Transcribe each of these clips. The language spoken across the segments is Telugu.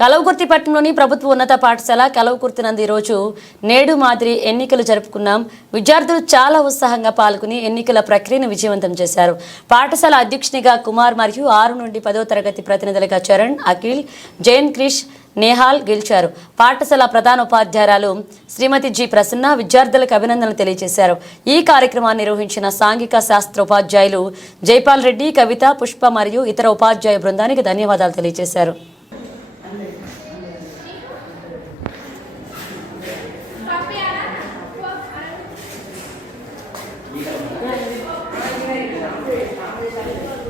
కలవకుర్తిపట్నంలోని ప్రభుత్వ ఉన్నత పాఠశాల కలవకుర్తి నందు ఈరోజు నేడు మాదిరి ఎన్నికలు జరుపుకున్నాం. విద్యార్థులు చాలా ఉత్సాహంగా పాల్గొని ఎన్నికల ప్రక్రియను విజయవంతం చేశారు. పాఠశాల అధ్యక్షునిగా కుమార్ మరియు ఆరు నుండి పదో తరగతి ప్రతినిధులుగా చరణ్ అఖిల్ జైన్ క్రిష్ నేహాల్ గెలిచారు. పాఠశాల ప్రధాన ఉపాధ్యాయురాలు శ్రీమతి జి ప్రసన్న విద్యార్థులకు అభినందనలు తెలియజేశారు. ఈ కార్యక్రమాన్ని నిర్వహించిన సాంఘిక శాస్త్ర ఉపాధ్యాయులు జైపాల్ రెడ్డి కవిత పుష్ప మరియు ఇతర ఉపాధ్యాయ బృందానికి ధన్యవాదాలు తెలియజేశారు. 对然后那个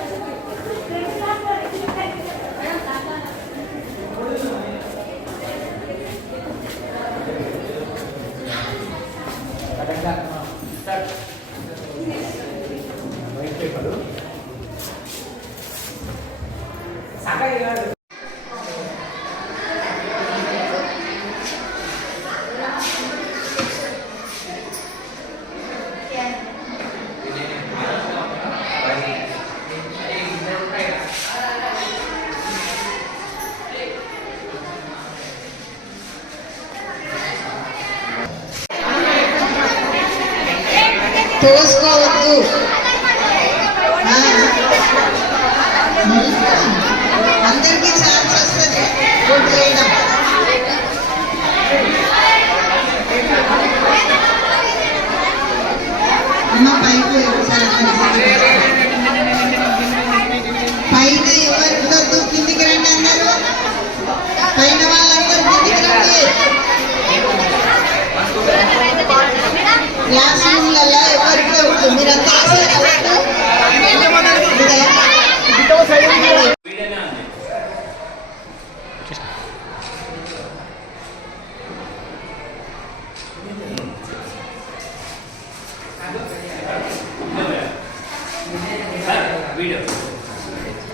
తోసుకోవద్దు అమ్మ పైకి ఒకసారి పైన ఎవరు ఉండొద్దు కిందికి రండి అన్నారు పైన వాళ్ళందరూ కిందికి రండి. క్లాస్ రూమ్లలో మీరంతా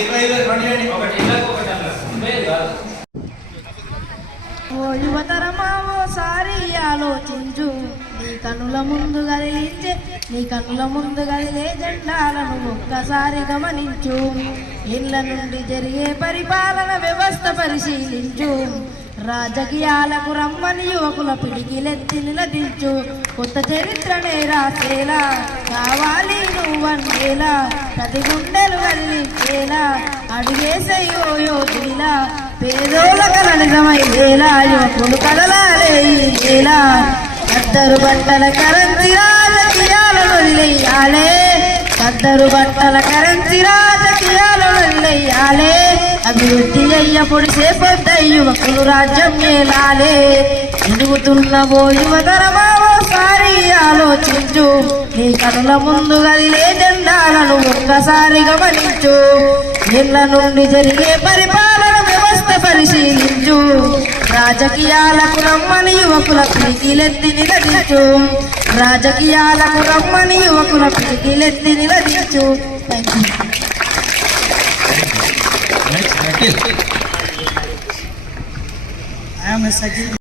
ఇటు రారా ఓ యువతరమా ఓసారి ఆలోచించు. నీ కనుల ముందు కదిలించే నీ కనుల ముందు కదిలే జెండాలను ఒక్కసారి గమనించు. ఇళ్ళ నుండి జరిగే పరిపాలన వ్యవస్థ పరిశీలించు. రాజకీయాలకు రమ్మని యువకుల పిడికిలెత్తి నిలదించు. కొత్త చరిత్రనే రాసేలా కావాలి నువ్వన్నేలా? ప్రతి గుండెలు కదిలించేలా అడిగేసయ్యో యోధులా పేదోళ్ళ కలనిజమయ్యేలా యువకులు కదలాలే ఈ కద్దరు బట్టల కరెన్సీ రాజకీయాలను వదిలేయాలే. కద్దరు బట్టల కరెన్సీ రాజకీయాలను వదిలేయాలే. అభివృద్ధి అయ్యప్పుడు సేపొద్ద యువకులు రాజ్యం మేలాలే. ఎదుగుతున్న ఓ యువతరమా? ఓసారి ఆలోచించు. నీ కనుల ముందు గదిలే జెండాలను ఒక్కసారి గమనించు. ఇళ్ళ నుండి జరిగే పరిపాలన వ్యవస్థ పరిశీలించు. రాజకీయాలకు రమ్మని యువకుల పిడికిలెత్తి నిలదించు. రాజకీయాలకు రమ్మని యువకుల పిడికిలెత్తి నిలదించు. Thank you